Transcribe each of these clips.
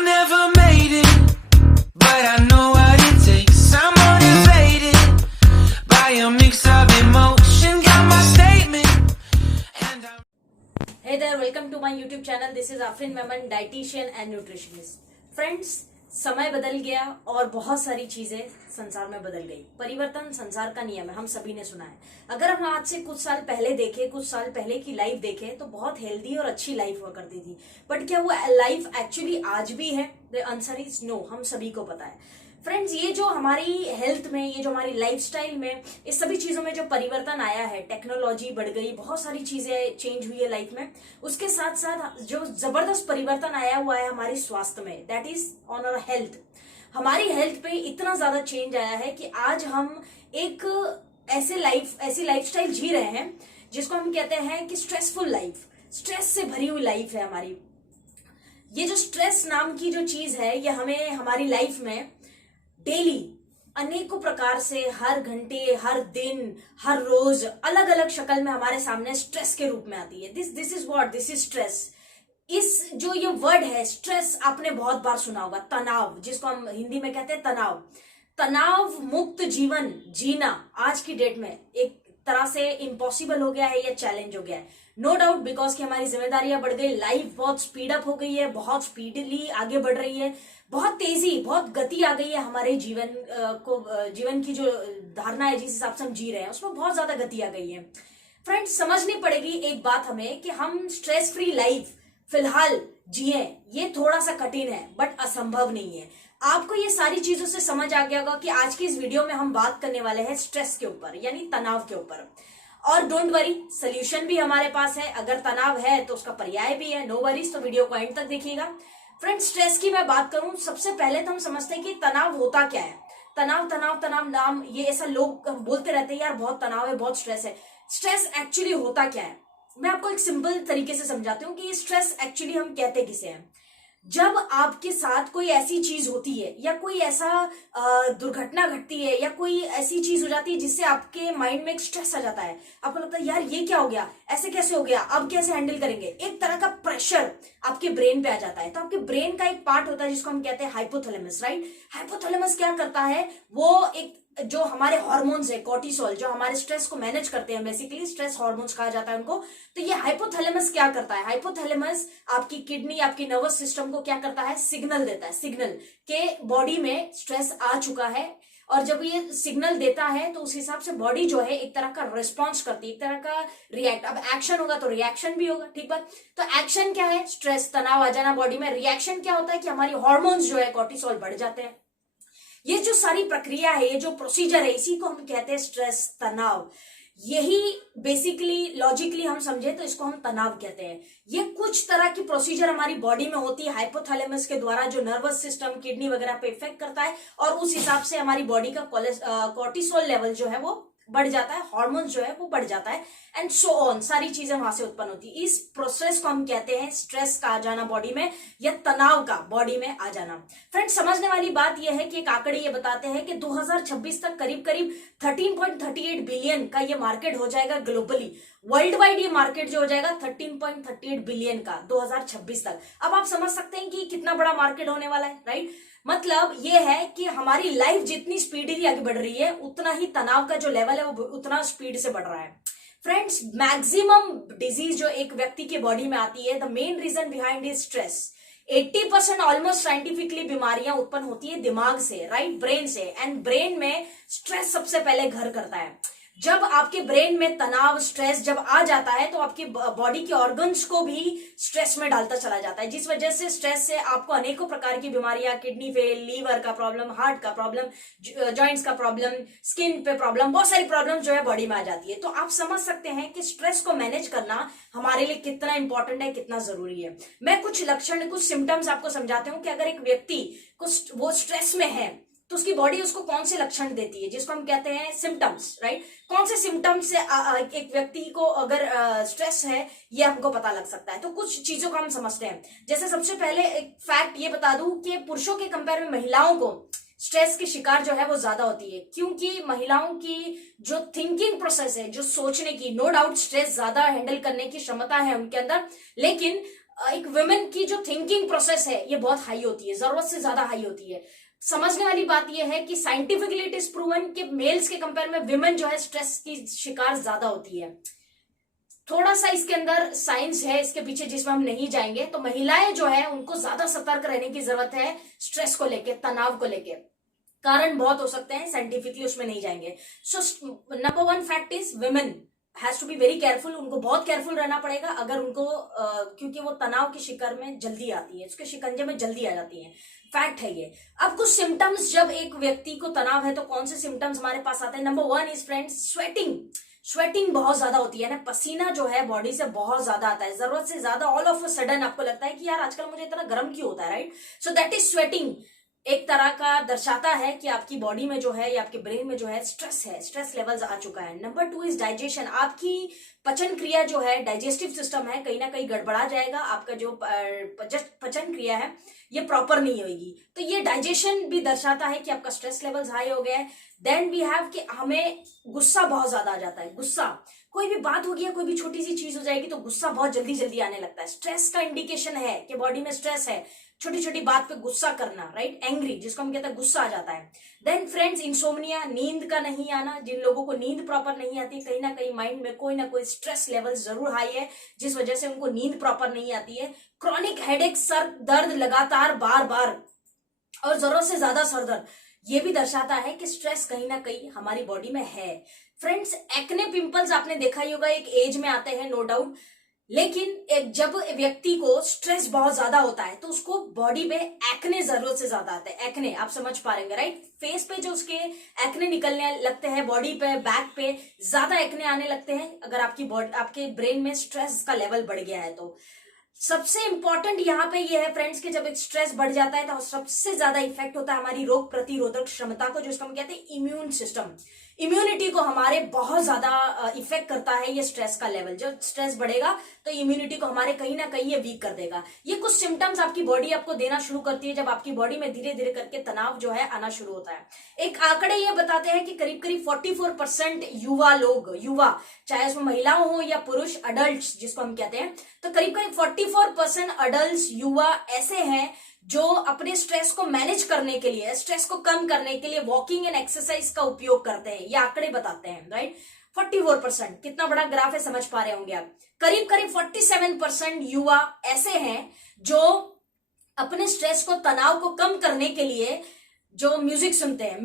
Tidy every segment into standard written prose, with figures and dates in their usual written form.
never made it, but I know what it takes. I'm motivated by a mix of emotion. Got my statement, and I'm... Hey there, welcome to my YouTube channel. This is Afrin Memon, dietitian and nutritionist. Friends, समय बदल गया और बहुत सारी चीजें संसार में बदल गई। परिवर्तन संसार का नियम है, हम सभी ने सुना है। अगर हम आज से कुछ साल पहले देखें, कुछ साल पहले की लाइफ देखें तो बहुत हेल्दी और अच्छी लाइफ हुआ करती थी। बट क्या वो लाइफ एक्चुअली आज भी है? द आंसर इज नो, हम सभी को पता है। फ्रेंड्स, ये जो हमारी हेल्थ में, ये जो हमारी लाइफस्टाइल में, इस सभी चीजों में जो परिवर्तन आया है, टेक्नोलॉजी बढ़ गई, बहुत सारी चीजें चेंज हुई है लाइफ में। उसके साथ साथ जो जबरदस्त परिवर्तन आया हुआ है हमारी स्वास्थ्य में, that is on our health. हमारी हेल्थ पे इतना ज्यादा चेंज आया है कि आज हम एक ऐसी लाइफस्टाइल जी रहे हैं जिसको हम कहते हैं कि स्ट्रेसफुल लाइफ, स्ट्रेस से भरी हुई लाइफ है हमारी। ये जो स्ट्रेस नाम की जो चीज है, ये हमें हमारी लाइफ में डेली अनेकों प्रकार से, हर घंटे, हर दिन, हर रोज अलग अलग शक्ल में हमारे सामने स्ट्रेस के रूप में आती है। This is what, this is stress. इस जो ये वर्ड है स्ट्रेस, आपने बहुत बार सुना होगा। तनाव, जिसको हम हिंदी में कहते हैं तनाव। तनाव मुक्त जीवन जीना आज की डेट में एक तरह से इम्पॉसिबल हो गया है या चैलेंज हो गया है। नो डाउट, बिकॉज कि हमारी जिम्मेदारियां बढ़ गई, लाइफ बहुत स्पीड अप हो गई है, बहुत स्पीडली आगे बढ़ रही है, बहुत तेजी, बहुत गति आ गई है हमारे जीवन की जो धारणा है, जिस हिसाब से हम जी रहे हैं उसमें बहुत ज्यादा गति आ गई है। फ्रेंड्स, समझनी पड़ेगी एक बात हमें कि हम स्ट्रेस फ्री लाइफ फिलहाल जिए। ये थोड़ा सा कठिन है बट असंभव नहीं है। आपको ये सारी चीजों से समझ आ गया होगा कि आज की इस वीडियो में हम बात करने वाले हैं स्ट्रेस के ऊपर, यानी तनाव के ऊपर। और डोंट वरी, सोल्यूशन भी हमारे पास है। अगर तनाव है तो उसका पर्याय भी है। नो वरीज, तो वीडियो को एंड तक देखिएगा। फ्रेंड्स, स्ट्रेस की मैं बात करूं, सबसे पहले तो हम समझते हैं कि तनाव होता क्या है। तनाव तनाव तनाव नाम, ये ऐसा लोग बोलते रहते हैं, यार बहुत तनाव है, बहुत स्ट्रेस है। स्ट्रेस एक्चुअली होता क्या है, मैं आपको एक सिंपल तरीके से समझाती हूँ कि स्ट्रेस एक्चुअली हम कहते किसे हैं। जब आपके साथ कोई ऐसी चीज होती है या कोई ऐसा दुर्घटना घटती है या कोई ऐसी चीज हो जाती है जिससे आपके माइंड में एक स्ट्रेस आ जाता है, आपको लगता है यार ये क्या हो गया, ऐसे कैसे हो गया, अब कैसे हैंडल करेंगे, एक तरह का प्रेशर आपके ब्रेन पे आ जाता है। तो आपके ब्रेन का एक पार्ट होता है जिसको हम कहते हैं हाइपोथैलेमस, राइट। हाइपोथैलेमस क्या करता है, वो एक जो हमारे हार्मोन्स है, कॉर्टिसोल, जो हमारे स्ट्रेस को मैनेज करते हैं, बेसिकली स्ट्रेस हार्मोन्स कहा जाता है उनको। तो ये हाइपोथैलेमस क्या करता है, हाइपोथैलेमस आपकी किडनी, आपकी नर्वस सिस्टम को क्या करता है, सिग्नल देता है, सिग्नल के बॉडी में स्ट्रेस आ चुका है। और जब ये सिग्नल देता है तो उस हिसाब से बॉडी जो है एक तरह का रिस्पॉन्स करती है, एक तरह का रिएक्ट। अब एक्शन होगा तो रिएक्शन भी होगा, ठीक बात। तो एक्शन क्या है, स्ट्रेस, तनाव आ जाना बॉडी में। रिएक्शन क्या होता है कि हमारी हार्मोन्स जो है, कॉर्टिसोल, बढ़ जाते हैं। ये जो सारी प्रक्रिया है, ये जो प्रोसीजर है, इसी को हम कहते हैं स्ट्रेस, तनाव। यही बेसिकली लॉजिकली हम समझे तो इसको हम तनाव कहते हैं। ये कुछ तरह की प्रोसीजर हमारी बॉडी में होती है हाइपोथैलेमस के द्वारा, जो नर्वस सिस्टम, किडनी वगैरह पे इफेक्ट करता है और उस हिसाब से हमारी बॉडी का कॉर्टिसोल लेवल जो है वो बढ़ जाता है, हार्मोन्स जो है वो बढ़ जाता है, एंड सो ऑन, सारी चीजें वहां से उत्पन्न होती है। इस प्रोसेस को हम कहते हैं स्ट्रेस का आ जाना बॉडी में, या तनाव का बॉडी में आ जाना। फ्रेंड्स, समझने वाली बात यह है कि एक आंकड़े ये बताते हैं कि 2026 तक करीब करीब 13.38 बिलियन का ये मार्केट हो जाएगा ग्लोबली। वर्ल्ड वाइड ये मार्केट जो हो जाएगा 13.38 बिलियन का 2026 तक। अब आप समझ सकते हैं कि कितना बड़ा मार्केट होने वाला है, राइट। मतलब ये है कि हमारी लाइफ जितनी स्पीडली आगे बढ़ रही है, उतना ही तनाव का जो लेवल है वो उतना स्पीड से बढ़ रहा है। फ्रेंड्स, मैक्सिमम डिजीज जो एक व्यक्ति की बॉडी में आती है, the main reason behind is stress. 80% almost scientifically बीमारियां उत्पन्न होती है दिमाग से, राइट, ब्रेन से। एंड ब्रेन में स्ट्रेस सबसे पहले घर करता है। जब आपके ब्रेन में तनाव, स्ट्रेस जब आ जाता है तो आपकी बॉडी के ऑर्गन्स को भी स्ट्रेस में डालता चला जाता है, जिस वजह से स्ट्रेस से आपको अनेकों प्रकार की बीमारियां, किडनी फेल, लीवर का प्रॉब्लम, हार्ट का प्रॉब्लम, जॉइंट्स का प्रॉब्लम, स्किन पे प्रॉब्लम, बहुत सारी प्रॉब्लम जो है बॉडी में आ जाती है। तो आप समझ सकते हैं कि स्ट्रेस को मैनेज करना हमारे लिए कितना इंपॉर्टेंट है, कितना जरूरी है। मैं कुछ लक्षण, कुछ सिम्टम्स आपको समझाती हूँ कि अगर एक व्यक्ति को वो स्ट्रेस में है तो उसकी बॉडी उसको कौन से लक्षण देती है, जिसको हम कहते हैं सिम्टम्स, राइट। कौन से सिम्टम्स से एक व्यक्ति को अगर स्ट्रेस है, ये हमको पता लग सकता है। तो कुछ चीजों को हम समझते हैं। जैसे सबसे पहले एक फैक्ट ये बता दूं कि पुरुषों के कंपेयर में महिलाओं को स्ट्रेस की शिकार जो है वो ज्यादा होती है, क्योंकि महिलाओं की जो थिंकिंग प्रोसेस है, जो सोचने की, नो डाउट स्ट्रेस ज्यादा हैंडल करने की क्षमता है उनके अंदर, लेकिन एक वुमेन की जो थिंकिंग प्रोसेस है ये बहुत हाई होती है, जरूरत से ज्यादा हाई होती है। समझने वाली बात यह है कि साइंटिफिकली इट इज प्रूवन कि मेल्स के कंपेयर में विमेन जो है स्ट्रेस की शिकार ज्यादा होती है। थोड़ा सा इसके अंदर साइंस है इसके पीछे जिसमें हम नहीं जाएंगे। तो महिलाएं जो है उनको ज्यादा सतर्क रहने की जरूरत है स्ट्रेस को लेके, तनाव को लेके। कारण बहुत हो सकते हैं, साइंटिफिकली उसमें नहीं जाएंगे। So number one fact is women has to be very careful. उनको बहुत केयरफुल रहना पड़ेगा अगर उनको क्योंकि वो तनाव के शिकार में जल्दी आती है, उसके शिकंजे में जल्दी आ जाती है। फैक्ट है ये। अब कुछ सिम्टम्स, जब एक व्यक्ति को तनाव है तो कौन से सिम्टम्स हमारे पास आते हैं? Number one is friends sweating. Sweating बहुत ज्यादा होती है ना, पसीना जो है बॉडी से बहुत ज्यादा आता है, जरूरत से ज्यादा। ऑल ऑफ अ सडन आपको लगता है कि यार आजकल मुझे इतना गर्म क्यों होता है, right? So that is sweating. एक तरह का दर्शाता है कि आपकी बॉडी में जो है या आपके ब्रेन में जो है स्ट्रेस लेवल्स आ चुका है। Number two is digestion. आपकी पचन क्रिया जो है, डाइजेस्टिव सिस्टम है, कहीं ना कहीं गड़बड़ा जाएगा। आपका जो पचन क्रिया है ये प्रॉपर नहीं होगी, तो ये डाइजेशन भी दर्शाता है कि आपका स्ट्रेस लेवल्स हाई हो गया है। देन वी हैव कि हमें गुस्सा बहुत ज्यादा आ जाता है। गुस्सा, कोई भी बात हो गया, कोई भी छोटी सी चीज हो जाएगी तो गुस्सा बहुत जल्दी जल्दी आने लगता है। स्ट्रेस का इंडिकेशन है कि बॉडी में स्ट्रेस है। छोटी छोटी बात पे गुस्सा करना, राइट? एंग्री, जिसको हम कहते हैं गुस्सा आ जाता है। देन फ्रेंड्स इंसोम्निया, नींद का नहीं आना। जिन लोगों को नींद प्रॉपर नहीं आती, कहीं ना कहीं माइंड में कोई ना कोई स्ट्रेस लेवल जरूर हाई है जिस वजह से उनको नींद प्रॉपर नहीं आती है। क्रॉनिक हेडेक, सर दर्द लगातार बार बार और जरूरत से ज्यादा सर दर्द, ये भी दर्शाता है कि स्ट्रेस कहीं ना कहीं हमारी बॉडी में है। फ्रेंड्स एक्ने पिंपल्स आपने देखा ही होगा, एक एज में आते हैं नो डाउट, लेकिन जब व्यक्ति को स्ट्रेस बहुत ज्यादा होता है तो उसको बॉडी पे एक्ने जरूरत से ज्यादा आते हैं। एक्ने आप समझ पा रहे हैं, राइट? फेस पे जो उसके एक्ने निकलने लगते हैं, बॉडी पे, बैक पे ज्यादा एक्ने आने लगते हैं अगर आपकी बॉडी, आपके ब्रेन में स्ट्रेस का लेवल बढ़ गया है तो। सबसे इंपॉर्टेंट यहाँ पे ये है फ्रेंड्स कि जब एक स्ट्रेस बढ़ जाता है तो सबसे ज्यादा इफेक्ट होता है हमारी रोग प्रतिरोधक क्षमता को, जिसको हम कहते हैं इम्यून सिस्टम। इम्यूनिटी को हमारे बहुत ज्यादा इफेक्ट करता है ये स्ट्रेस का लेवल। जब स्ट्रेस बढ़ेगा तो इम्यूनिटी को हमारे कहीं ना कहीं ये वीक कर देगा। ये कुछ सिम्टम्स आपकी बॉडी आपको देना शुरू करती है जब आपकी बॉडी में धीरे धीरे करके तनाव जो है आना शुरू होता है। एक आंकड़े ये बताते हैं कि करीब करीब 44% युवा, चाहे उसमें महिलाओं हो या पुरुष, अडल्ट जिसको हम कहते हैं, तो करीब करीब 44% अडल्ट युवा ऐसे हैं जो अपने स्ट्रेस को मैनेज करने के लिए, स्ट्रेस को कम करने के लिए वॉकिंग एंड एक्सरसाइज का उपयोग करते हैं। ये आंकड़े बताते हैं, राइट? 44%, कितना बड़ा ग्राफ है समझ पा रहे होंगे आप। करीब करीब 47% युवा ऐसे हैं जो अपने स्ट्रेस को, तनाव को कम करने के लिए जो म्यूजिक सुनते हैं,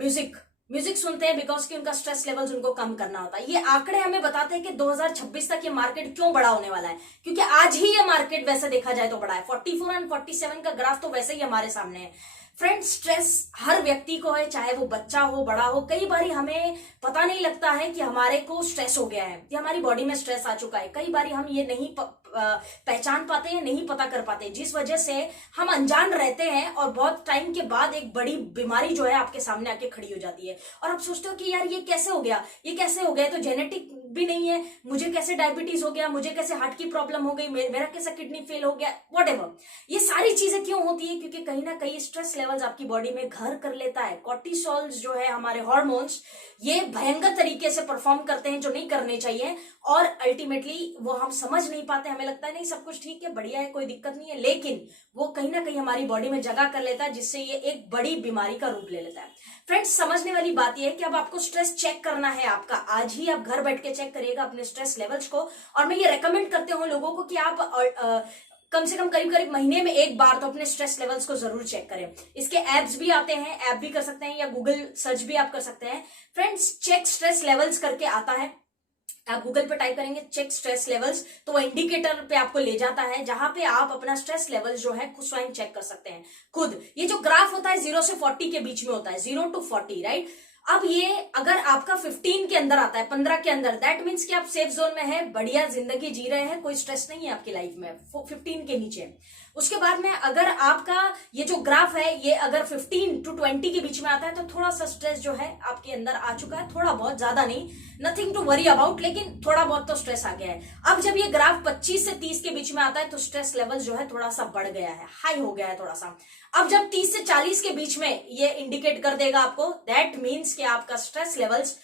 म्यूजिक सुनते हैं बिकॉज कि उनका स्ट्रेस लेवल्स उनको कम करना होता है। ये आंकड़े हमें बताते हैं कि 2026 तक ये मार्केट क्यों बड़ा होने वाला है, क्योंकि आज ही ये मार्केट वैसे देखा जाए तो बड़ा है। 44 और 47 का ग्राफ तो वैसे ही हमारे सामने है। फ्रेंड्स स्ट्रेस हर व्यक्ति को है, चाहे वो बच्चा हो, बड़ा हो। कई बार हमें पता नहीं लगता है कि हमारे को स्ट्रेस हो गया है या हमारी बॉडी में स्ट्रेस आ चुका है। कई बार हम ये नहीं पहचान पाते हैं, नहीं पता कर पाते, जिस वजह से हम अनजान रहते हैं और बहुत टाइम के बाद एक बड़ी बीमारी जो है आपके सामने आके खड़ी हो जाती है और आप सोचते हो कि यार ये कैसे हो गया, ये कैसे हो गया, तो जेनेटिक भी नहीं है, मुझे कैसे डायबिटीज हो गया, मुझे कैसे हार्ट की प्रॉब्लम हो गई, मेरा कैसे किडनी फेल हो गया, व्हाटएवर। ये सारी चीजें क्यों होती है? क्योंकि कहीं ना कहीं स्ट्रेस लेवल्स आपकी बॉडी में घर कर लेता है। कॉर्टिसोल्स जो है हमारे हार्मोन्स, ये भयंकर तरीके से परफॉर्म करते हैं जो नहीं करने चाहिए और अल्टीमेटली वो हम समझ नहीं पाते। हमें लगता है नहीं सब कुछ ठीक है, बढ़िया है, कोई दिक्कत नहीं है, लेकिन वो कहीं ना कहीं हमारी बॉडी में जगह कर लेता है जिससे ये एक बड़ी बीमारी का रूप ले लेता है। फ्रेंड्स समझने वाली बात यह है कि अब आपको स्ट्रेस चेक करना है आपका, आज ही आप घर बैठ के चेक करिएगा अपने स्ट्रेस लेवल्स को। और मैं ये रेकमेंड करते हूँ लोगों को कि आप कम से कम करीब महीने में एक बार तो अपने स्ट्रेस लेवल्स को जरूर चेक करें। इसके एप्स भी आते हैं, ऐप भी कर सकते हैं या गूगल सर्च भी आप कर सकते हैं। फ्रेंड्स चेक स्ट्रेस लेवल्स करके आता है, आप गूगल पे टाइप करेंगे चेक स्ट्रेस लेवल्स तो वो इंडिकेटर पे आपको ले जाता है जहां पे आप अपना स्ट्रेस लेवल जो है खुद स्वयं चेक कर सकते हैं खुद। ये जो ग्राफ होता है 0 से 40 के बीच में होता है, 0 to 40, राइट? अब ये अगर आपका 15 के अंदर आता है, 15 के अंदर, दैट मीन्स कि आप सेफ जोन में है, बढ़िया जिंदगी जी रहे हैं, कोई स्ट्रेस नहीं है आपकी लाइफ में। 15 के नीचे, उसके बाद में अगर आपका ये जो ग्राफ है ये अगर 15 to 20 के बीच में आता है तो थोड़ा सा स्ट्रेस जो है आपके अंदर आ चुका है, थोड़ा बहुत, ज्यादा नहीं, नथिंग टू वरी अबाउट, लेकिन थोड़ा बहुत तो स्ट्रेस आ गया है। अब जब ये ग्राफ 25 से 30 के बीच में आता है तो स्ट्रेस लेवल जो है थोड़ा सा बढ़ गया है, हाई हो गया है थोड़ा सा। अब जब 30 से 40 के बीच में ये इंडिकेट कर देगा आपको, दैट मीन्स कि आपका स्ट्रेस लेवल्स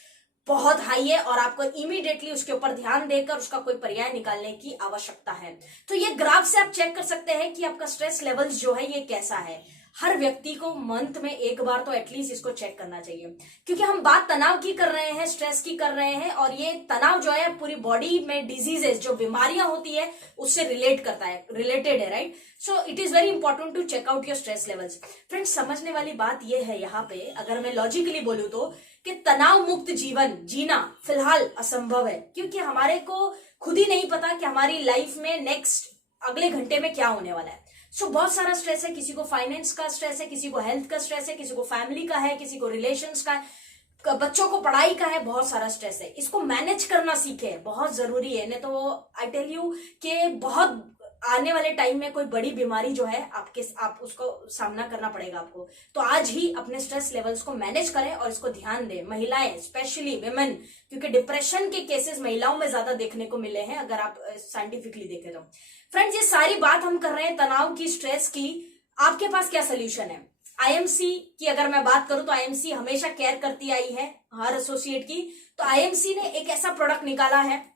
बहुत हाई है और आपको इमीडिएटली उसके ऊपर ध्यान देकर उसका कोई पर्याय निकालने की आवश्यकता है। तो ये ग्राफ से आप चेक कर सकते हैं कि आपका स्ट्रेस लेवल्स जो है ये कैसा है। हर व्यक्ति को मंथ में एक बार तो एटलीस्ट इसको चेक करना चाहिए, क्योंकि हम बात तनाव की कर रहे हैं, स्ट्रेस की कर रहे हैं, और ये तनाव जो है पूरी बॉडी में डिजीजेस जो बीमारियां होती है उससे रिलेटेड है, right. So it is very important to check out your stress levels. Friends, समझने वाली बात यह है यहाँ पे, अगर मैं लॉजिकली बोलूं तो, कि तनाव मुक्त जीवन जीना फिलहाल असंभव है, क्योंकि हमारे को खुद ही नहीं पता कि हमारी लाइफ में नेक्स्ट अगले घंटे में क्या होने वाला है। सो बहुत सारा स्ट्रेस है, किसी को फाइनेंस का स्ट्रेस है, किसी को हेल्थ का स्ट्रेस है, किसी को फैमिली का है, किसी को रिलेशंस का है, बच्चों को पढ़ाई का है, बहुत सारा स्ट्रेस है। इसको मैनेज करना सीखे, बहुत जरूरी है, नहीं तो आई टेल यू कि बहुत आने वाले टाइम में कोई बड़ी बीमारी जो है आप उसको सामना करना पड़ेगा आपको। तो आज ही अपने स्ट्रेस लेवल्स को मैनेज करें और इसको ध्यान दें। महिलाएं, स्पेशली विमेन, क्योंकि डिप्रेशन के केसेस महिलाओं में ज्यादा देखने को मिले हैं अगर आप साइंटिफिकली देखें तो। फ्रेंड्स, ये सारी बात हम कर रहे हैं तनाव की, स्ट्रेस की। आपके पास क्या सोल्यूशन है? आईएमसी की अगर मैं बात करूं तो आईएमसी हमेशा केयर करती आई है हर एसोसिएट की। तो आईएमसी ने एक ऐसा प्रोडक्ट निकाला है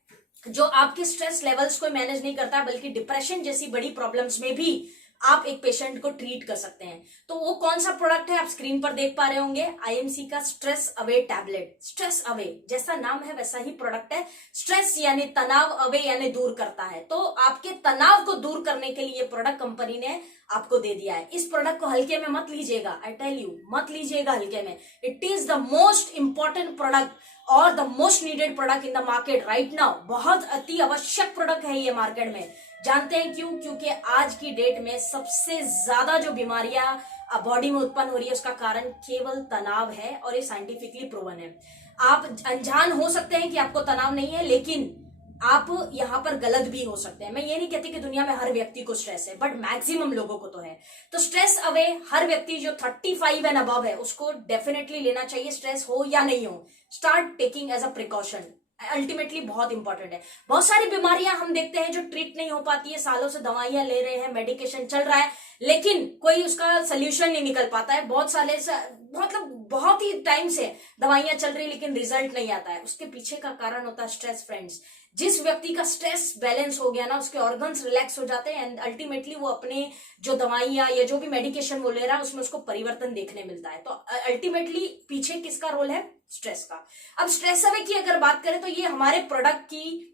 जो आपके स्ट्रेस लेवल्स को मैनेज नहीं करता, बल्कि डिप्रेशन जैसी बड़ी प्रॉब्लम्स में भी आप एक पेशेंट को ट्रीट कर सकते हैं। तो वो कौन सा प्रोडक्ट है आप स्क्रीन पर देख पा रहे होंगे, आईएमसी का stress away tablet. Stress away जैसा नाम है वैसा ही प्रोडक्ट है। स्ट्रेस यानी तनाव, अवे यानी दूर करता है। तो आपके तनाव को दूर करने के लिए प्रोडक्ट कंपनी ने आपको दे दिया है। इस प्रोडक्ट को हल्के में मत लीजिएगा, आई टेल यू, मत लीजिएगा हल्के में। It is the most important product और the most needed product in the market right now. बहुत अति आवश्यक प्रोडक्ट है ये मार्केट में। जानते हैं क्यों? क्योंकि आज की डेट में सबसे ज्यादा जो बीमारियां बॉडी में उत्पन्न हो रही है उसका कारण केवल तनाव है, और ये साइंटिफिकली प्रूवन है। आप अनजान हो सकते हैं कि आपको तनाव नहीं है, लेकिन आप यहाँ पर गलत भी हो सकते हैं। मैं ये नहीं कहती कि दुनिया में हर व्यक्ति को स्ट्रेस है, बट मैक्सिमम लोगों को तो है। तो स्ट्रेस अवे हर व्यक्ति जो 35 एंड अबव है उसको डेफिनेटली लेना चाहिए, स्ट्रेस हो या नहीं हो। Start taking as a precaution, ultimately बहुत इंपॉर्टेंट है। बहुत सारी बीमारियां हम देखते हैं जो ट्रीट नहीं हो पाती है, सालों से दवाइयां ले रहे हैं, मेडिकेशन चल रहा है, लेकिन कोई उसका सोल्यूशन नहीं निकल पाता है। बहुत साले से मतलब बहुत ही टाइम से दवाइयां चल रही लेकिन रिजल्ट नहीं आता है। उसके पीछे का कारण होता है स्ट्रेस। फ्रेंड्स, जिस व्यक्ति का स्ट्रेस बैलेंस हो गया ना, उसके ऑर्गन्स रिलैक्स हो जाते हैं एंड अल्टीमेटली वो अपने जो दवाइयां या जो भी मेडिकेशन वो ले रहा है उसमें उसको परिवर्तन देखने मिलता है। तो अल्टीमेटली पीछे किसका रोल है? स्ट्रेस का। अब स्ट्रेस अवे की अगर बात करें तो ये हमारे प्रोडक्ट की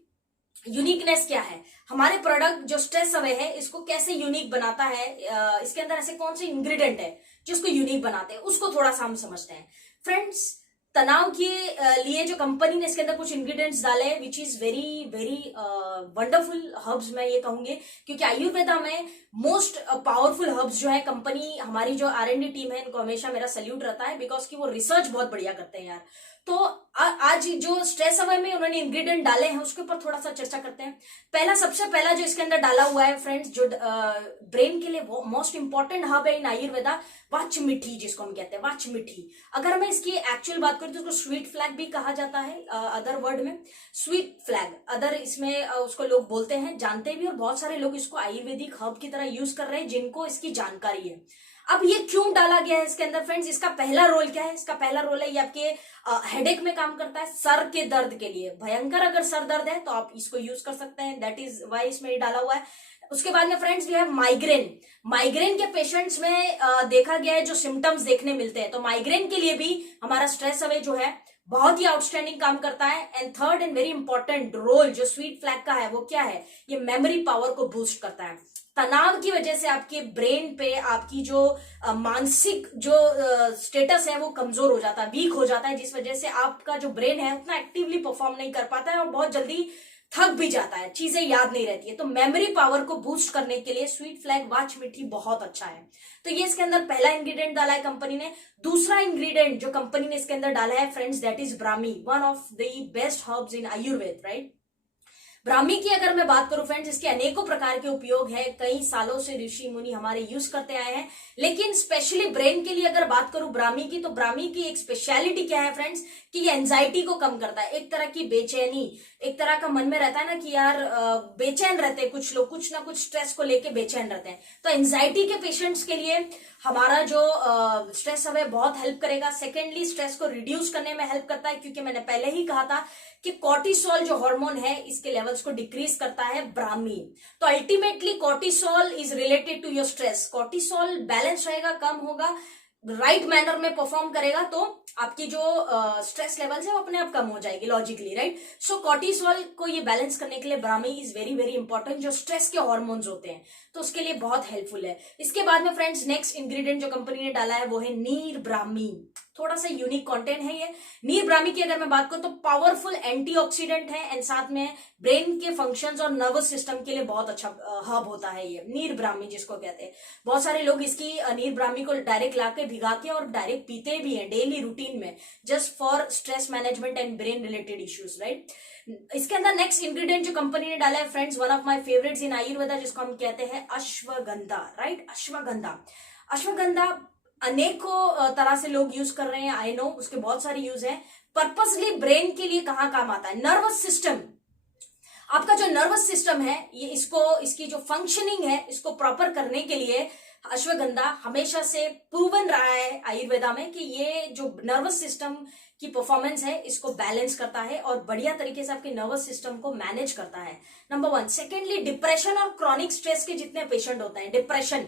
यूनिकनेस क्या है, हमारे प्रोडक्ट जो स्ट्रेस अवे है इसको कैसे यूनिक बनाता है, इसके अंदर ऐसे कौन से इंग्रेडिएंट है जो इसको यूनिक बनाते हैं, उसको थोड़ा सा हम समझते हैं। फ्रेंड्स, तनाव के लिए जो कंपनी ने इसके अंदर कुछ इंग्रेडिएंट्स डाले हैं which is very very wonderful herbs, मैं ये कहूंगी, क्योंकि आयुर्वेदा में मोस्ट पावरफुल हर्ब्स जो है, कंपनी हमारी जो R&D टीम है इनको हमेशा मेरा सल्यूट रहता है, बिकॉज कि वो रिसर्च बहुत बढ़िया करते हैं यार। तो आज जो स्ट्रेस अवे में उन्होंने इंग्रेडिएंट डाले हैं उसके ऊपर थोड़ा सा चर्चा करते हैं। सबसे पहला जो इसके अंदर डाला हुआ है फ्रेंड्स, जो ब्रेन के लिए मोस्ट इंपॉर्टेंट हर्ब है इन आयुर्वेदा, वाचमिठी, जिसको हम कहते हैं वाचमिठी। अगर मैं इसकी एक्चुअल बात करूं तो उसको स्वीट फ्लैग भी कहा जाता है, अदर वर्ड में स्वीट फ्लैग अदर इसमें उसको लोग बोलते हैं, जानते भी, और बहुत सारे लोग इसको आयुर्वेदिक हर्ब की तरह यूज कर रहे हैं जिनको इसकी जानकारी है। अब ये क्यों डाला गया है इसके अंदर फ्रेंड्स? इसका पहला रोल क्या है? इसका पहला रोल है ये आपके हेडेक में काम करता है, सर के दर्द के लिए। भयंकर अगर सर दर्द है तो आप इसको यूज कर सकते हैं, दैट इज वाई इसमें डाला हुआ है। उसके बाद में फ्रेंड्स वी हैव माइग्रेन के पेशेंट्स में देखा गया है जो सिम्टम्स देखने मिलते हैं, तो माइग्रेन के लिए भी हमारा स्ट्रेस अवे जो है बहुत ही आउटस्टैंडिंग काम करता है। And third and very important role जो स्वीट फ्लैग का है वो क्या है? ये मेमोरी पावर को बूस्ट करता है। तनाव की वजह से आपके ब्रेन पे आपकी जो मानसिक जो स्टेटस है वो कमजोर हो जाता है, वीक हो जाता है, जिस वजह से आपका जो ब्रेन है उतना एक्टिवली परफॉर्म नहीं कर पाता है और बहुत जल्दी थक भी जाता है, चीजें याद नहीं रहती है। तो मेमोरी पावर को बूस्ट करने के लिए स्वीट फ्लैग वाचमिठी बहुत अच्छा है। तो ये इसके अंदर पहला इंग्रेडिएंट डाला है कंपनी ने। दूसरा इंग्रेडिएंट जो कंपनी ने इसके अंदर डाला है friends, that is Brahmi, one of the best herbs in Ayurveda, right. Brahmi की अगर मैं बात करूं फ्रेंड्स, इसके अनेकों प्रकार के उपयोग है, कई सालों से ऋषि मुनि हमारे यूज करते आए हैं। लेकिन स्पेशली ब्रेन के लिए अगर बात करूं ब्राह्मी की, तो ब्राह्मी की एक स्पेशलिटी क्या है फ्रेंड्स, कि ये एंजाइटी को कम करता है। एक तरह की बेचैनी, एक तरह का मन में रहता है ना कि यार बेचैन रहते हैं कुछ लोग, कुछ ना कुछ स्ट्रेस को लेके बेचैन रहते हैं, तो एंजाइटी के पेशेंट्स के लिए हमारा जो स्ट्रेस है बहुत हेल्प करेगा। सेकेंडली स्ट्रेस को रिड्यूस करने में हेल्प करता है, क्योंकि मैंने पहले ही कहा था कि कॉर्टिसोल जो हार्मोन है इसके लेवल्स को डिक्रीज करता है ब्राह्मी। तो ultimately cortisol is related to your stress. Cortisol balance रहेगा, कम होगा, राइट मैनर में परफॉर्म करेगा, तो आपकी जो स्ट्रेस लेवल्स है वो अपने आप कम हो जाएगी लॉजिकली, राइट। सो कॉर्टिसोल को ये बैलेंस करने के लिए Brahmi is very very important, जो स्ट्रेस के हार्मोन्स होते हैं, तो उसके लिए बहुत हेल्पफुल है। इसके बाद में फ्रेंड्स नेक्स्ट इंग्रेडिएंट जो कंपनी ने डाला है वो है नीर ब्राह्मी। थोड़ा सा यूनिक कंटेंट है ये। नीर ब्राह्मी की अगर मैं बात करूं तो पावरफुल एंटीऑक्सीडेंट है, एंड साथ में ब्रेन के फंक्शंस और नर्वस सिस्टम के लिए बहुत अच्छा हब होता है ये नीर ब्राह्मी जिसको कहते हैं। बहुत सारे लोग इसकी नीर ब्राह्मी को डायरेक्ट लाके भिगा के और डायरेक्ट पीते भी हैं डेली रूटीन में, just for stress management and brain related issues, right. इसके अंदर नेक्स्ट इंग्रेडिएंट जो कंपनी ने डाला है friends, one of my favourites इन आयुर्वेदा, जिसको हम कहते हैं अश्वगंधा, राइट। अश्वगंधा अनेकों तरह से लोग यूज कर रहे हैं, आई नो, उसके बहुत सारे यूज हैं। पर्पसली ब्रेन के लिए कहाँ काम आता है, नर्वस सिस्टम, आपका जो नर्वस सिस्टम है ये इसकी जो फंक्शनिंग है इसको प्रॉपर करने के लिए अश्वगंधा हमेशा से प्रूवन रहा है आयुर्वेदा में कि ये जो नर्वस सिस्टम की परफॉर्मेंस है इसको बैलेंस करता है और बढ़िया तरीके से आपके नर्वस सिस्टम को मैनेज करता है, नंबर 1। सेकेंडली डिप्रेशन और क्रॉनिक स्ट्रेस के जितने पेशेंट होते हैं, डिप्रेशन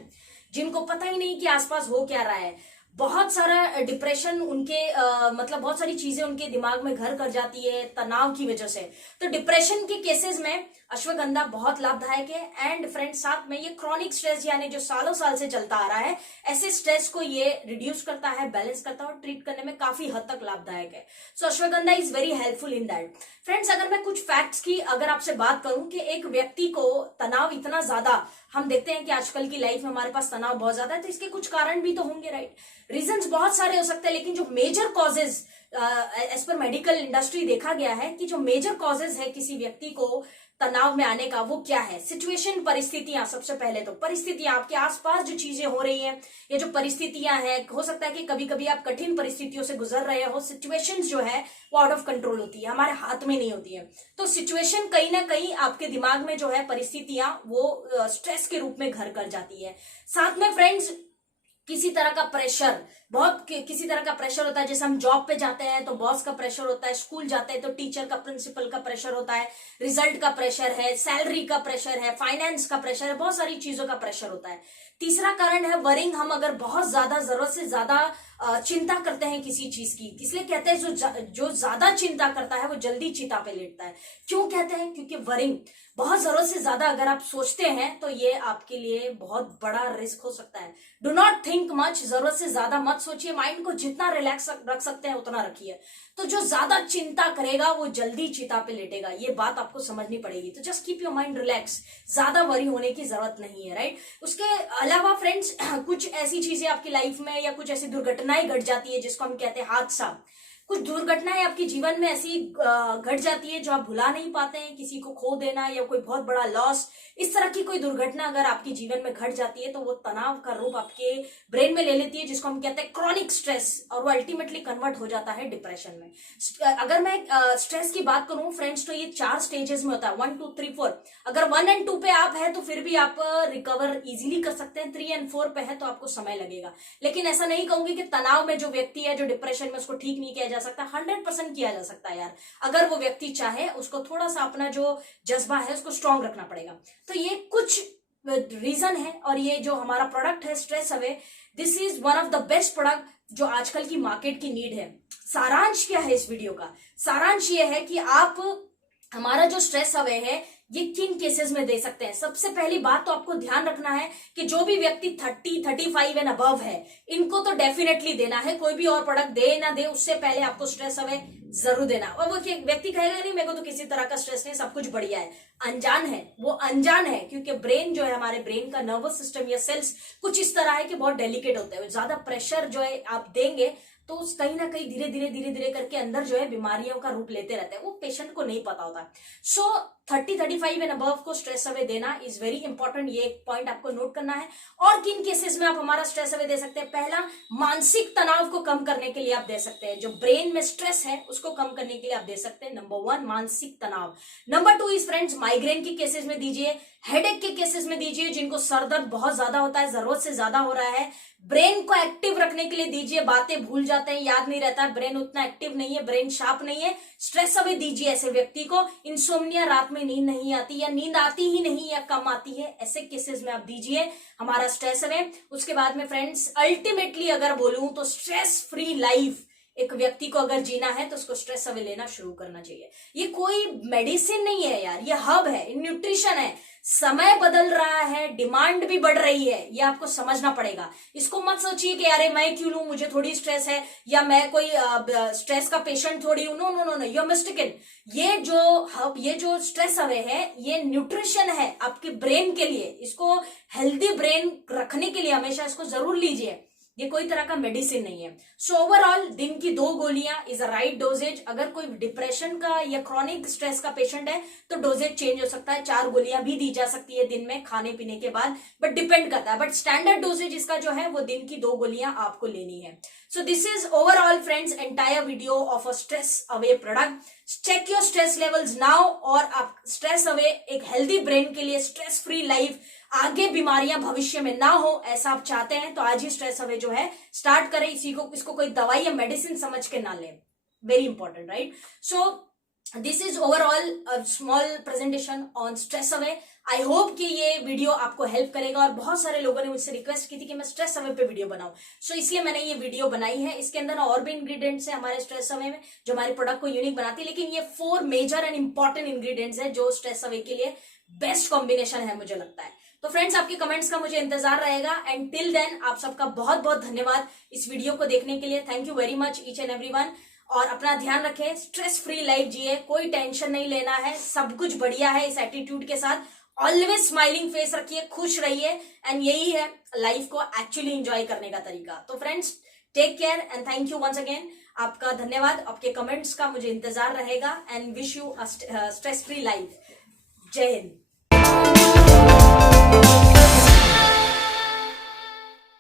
जिनको पता ही नहीं कि आसपास हो क्या रहा है, बहुत सारा डिप्रेशन उनके मतलब बहुत सारी चीजें उनके दिमाग में घर कर जाती है तनाव की वजह से, तो डिप्रेशन के केसेस में अश्वगंधा बहुत लाभदायक है। एंड फ्रेंड्स साथ में ये क्रॉनिक स्ट्रेस यानी जो सालों साल से चलता आ रहा है, ऐसे स्ट्रेस को ये रिड्यूस करता है, बैलेंस करता है और ट्रीट करने में काफी हद तक लाभदायक है। So ashwagandha is very helpful in that. Friends अगर मैं कुछ फैक्ट्स की अगर आपसे बात करूं कि एक व्यक्ति को तनाव इतना ज्यादा, हम देखते हैं कि आजकल की लाइफ में हमारे पास तनाव बहुत ज्यादा है, तो इसके कुछ कारण भी तो होंगे, राइट। रीजंस बहुत सारे हो सकते हैं, लेकिन जो major causes as per medical industry देखा गया है कि जो मेजर कॉजेज है किसी व्यक्ति को तनाव में आने का, वो क्या है, सिचुएशन, परिस्थितियां। सबसे पहले तो परिस्थितियां, आपके आसपास जो चीजें हो रही हैं, ये जो परिस्थितियां हैं, हो सकता है कि कभी कभी आप कठिन परिस्थितियों से गुजर रहे हो, सिचुएशंस जो है वो आउट ऑफ कंट्रोल होती है, हमारे हाथ में नहीं होती है, तो सिचुएशन कहीं ना कहीं आपके दिमाग में जो है परिस्थितियां वो स्ट्रेस के रूप में घर कर जाती है। साथ में फ्रेंड्स किसी तरह का प्रेशर, किसी तरह का प्रेशर होता है, जैसे हम जॉब पे जाते हैं तो बॉस का प्रेशर होता है, स्कूल जाते हैं तो टीचर का, प्रिंसिपल का प्रेशर होता है, रिजल्ट का प्रेशर है, सैलरी का प्रेशर है, फाइनेंस का प्रेशर है, बहुत सारी चीजों का प्रेशर होता है। तीसरा कारण है वरिंग, हम अगर बहुत ज्यादा जरूरत से ज्यादा चिंता करते हैं किसी चीज की, इसलिए कहते हैं जो ज्यादा चिंता करता है वो जल्दी चिता पे लेटता है। क्यों कहते हैं, क्योंकि वरिंग, बहुत जरूरत से ज्यादा अगर आप सोचते हैं तो ये आपके लिए बहुत बड़ा रिस्क हो सकता है। डू नॉट थिंक मच, जरूरत से ज्यादा मत सोचिए, माइंड को जितना रिलैक्स रख सकते हैं उतना रखिए। तो जो ज्यादा चिंता करेगा वो जल्दी चिता पे लेटेगा, ये बात आपको समझनी पड़ेगी। तो just keep your mind relax, ज्यादा वरी होने की जरूरत नहीं है, राइट। उसके अलावा फ्रेंड्स कुछ ऐसी चीजें आपकी लाइफ में या कुछ ऐसी दुर्घटनाएं घट जाती है जिसको हम कहते हैं हादसा। कुछ दुर्घटनाएं आपके जीवन में ऐसी घट जाती है जो आप भुला नहीं पाते हैं, किसी को खो देना या कोई बहुत बड़ा लॉस, इस तरह की कोई दुर्घटना अगर आपके जीवन में घट जाती है तो वो तनाव का रूप आपके ब्रेन में ले लेती है, जिसको हम कहते हैं क्रॉनिक स्ट्रेस, और वो अल्टीमेटली कन्वर्ट हो जाता है डिप्रेशन में। अगर मैं स्ट्रेस की बात करूं फ्रेंड्स तो ये 4 स्टेजेस में होता है, 1 2 3 4। अगर 1 और 2 पे आप है तो फिर भी आप रिकवर इजीली कर सकते हैं, 3 और 4 पे है तो आपको समय लगेगा। लेकिन ऐसा नहीं कहूंगी कि तनाव में जो व्यक्ति है, जो डिप्रेशन में, उसको ठीक नहीं किया जा सकता, 100% किया जा सकता है यार, अगर वो व्यक्ति चाहे। उसको थोड़ा सा अपना जो जज्बा है उसको स्ट्रांग रखना पड़ेगा। तो ये कुछ रीजन है, और ये जो हमारा प्रोडक्ट है stress away, this is one of the best product जो आजकल की मार्केट की नीड है। सारांश क्या है इस वीडियो का, सारांश ये है कि आप हमारा जो स्ट्रेस अवे है ये किन केसेस में दे सकते हैं। सबसे पहली बात तो आपको ध्यान रखना है कि जो भी व्यक्ति 30, 35 एंड अबव है, इनको तो डेफिनेटली देना है, कोई भी और प्रोडक्ट दे ना दे उससे पहले आपको स्ट्रेस अवे जरूर देना। और वो व्यक्ति कहेगा नहीं मेरे को तो किसी तरह का स्ट्रेस नहीं, सब कुछ बढ़िया है, अनजान है, वो अनजान है, क्योंकि ब्रेन जो है, हमारे ब्रेन का नर्वस सिस्टम या सेल्स कुछ इस तरह है कि बहुत डेलिकेट होता है। ज्यादा प्रेशर जो है आप देंगे तो उस कहीं ना कहीं धीरे धीरे करके अंदर जो है बीमारियों का रूप लेते रहते हैं, वो पेशेंट को नहीं पता होता। सो 30-35 एंड अबव को स्ट्रेस अवे देना इज वेरी इंपॉर्टेंट, ये एक पॉइंट आपको नोट करना है। और किन केसेस में आप हमारा स्ट्रेस अवे दे सकते हैं? पहला, मानसिक तनाव को कम करने के लिए आप दे सकते हैं, जो ब्रेन में स्ट्रेस है उसको कम करने के लिए आप दे सकते हैं। नंबर 1 मानसिक तनाव। नंबर 2 इज फ्रेंड्स माइग्रेन के केसेस में दीजिए, हेडेक के केसेस में दीजिए, जिनको सर दर्द बहुत ज्यादा होता है, जरूरत से ज्यादा हो रहा है, ब्रेन को एक्टिव रखने के लिए दीजिए, बातें भूल जाते हैं, याद नहीं रहता है, ब्रेन उतना एक्टिव नहीं है, ब्रेन शार्प नहीं है, स्ट्रेस अवे दीजिए ऐसे व्यक्ति को। इंसोम्निया, रात में नींद नहीं आती या नींद आती ही नहीं या कम आती है, ऐसे केसेस में आप दीजिए हमारा स्ट्रेस अवे। उसके बाद में फ्रेंड्स अल्टीमेटली अगर बोलूं तो स्ट्रेस फ्री लाइफ एक व्यक्ति को अगर जीना है तो उसको स्ट्रेस अवे लेना शुरू करना चाहिए। ये कोई मेडिसिन नहीं है यार, ये हब है, न्यूट्रिशन है। समय बदल रहा है, डिमांड भी बढ़ रही है, ये आपको समझना पड़ेगा। इसको मत सोचिए कि अरे मैं क्यों लूं, मुझे थोड़ी स्ट्रेस है, या मैं कोई स्ट्रेस का पेशेंट थोड़ी हूं। No no no no, you are mistaken. ये जो स्ट्रेस अवे है, ये न्यूट्रिशन है आपके ब्रेन के लिए। इसको हेल्दी ब्रेन रखने के लिए हमेशा इसको जरूर लीजिए, ये कोई तरह का मेडिसिन नहीं है। सो ओवरऑल दिन की 2 गोलियां इज अ राइट डोजेज। अगर कोई डिप्रेशन का या क्रॉनिक स्ट्रेस का पेशेंट है तो डोजेज चेंज हो सकता है, 4 गोलियां भी दी जा सकती है दिन में खाने पीने के बाद, बट डिपेंड करता है। बट स्टैंडर्ड डोजेज इसका जो है वो दिन की 2 गोलियां आपको लेनी है। So this is overall friends entire video of a stress away product. Check your stress levels now, और आप स्ट्रेस अवे एक हेल्दी ब्रेन के लिए, स्ट्रेस फ्री लाइफ, आगे बीमारियां भविष्य में ना हो ऐसा आप चाहते हैं तो आज ही स्ट्रेस अवे जो है स्टार्ट करें। इसको कोई दवाई या मेडिसिन समझ के ना लें, very important, right? So this is overall a small presentation on stress away. I hope कि ये वीडियो आपको हेल्प करेगा, और बहुत सारे लोगों ने मुझसे रिक्वेस्ट की थी कि मैं स्ट्रेस अवे पे वीडियो बनाऊं, सो इसलिए मैंने ये वीडियो बनाई है। इसके अंदर और भी इंग्रेडिएंट्स है हमारे स्ट्रेस अवे में जो हमारे प्रोडक्ट को यूनिक बनाती है, लेकिन ये 4 मेजर एंड इंपॉर्टेंट इंग्रेडिएंट्स है जो स्ट्रेस अवे के लिए बेस्ट कॉम्बिनेशन है मुझे लगता है। तो फ्रेंड्स आपके कमेंट्स का मुझे इंतजार रहेगा, एंड टिल देन आप सबका बहुत बहुत धन्यवाद इस वीडियो को देखने के लिए। Thank you very much each and everyone, और अपना ध्यान रखें, स्ट्रेस फ्री लाइफ जिए, कोई टेंशन नहीं लेना है, सब कुछ बढ़िया है इस एटीट्यूड के साथ। ऑलवेज स्माइलिंग फेस रखिए, खुश रहिए, एंड यही है लाइफ को एक्चुअली एंजॉय करने का तरीका। तो friends take care and thank you once again. आपका धन्यवाद, आपके कमेंट्स का मुझे इंतजार रहेगा, and wish you stress free life. जय हिंद।